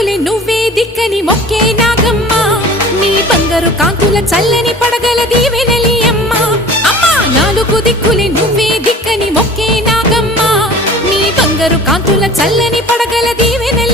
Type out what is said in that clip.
దిక్కులే నువ్వే దిక్కని మొక్కే నాగమ్మ నీ బంగారు కాంతుల చల్లని పడగల దీవెనలి అమ్మ అమ్మా నాలుగు దిక్కులే నువ్వే దిక్కని మొక్కే నాగమ్మ నీ బంగారు కాంతుల చల్లని పడగల దీవెన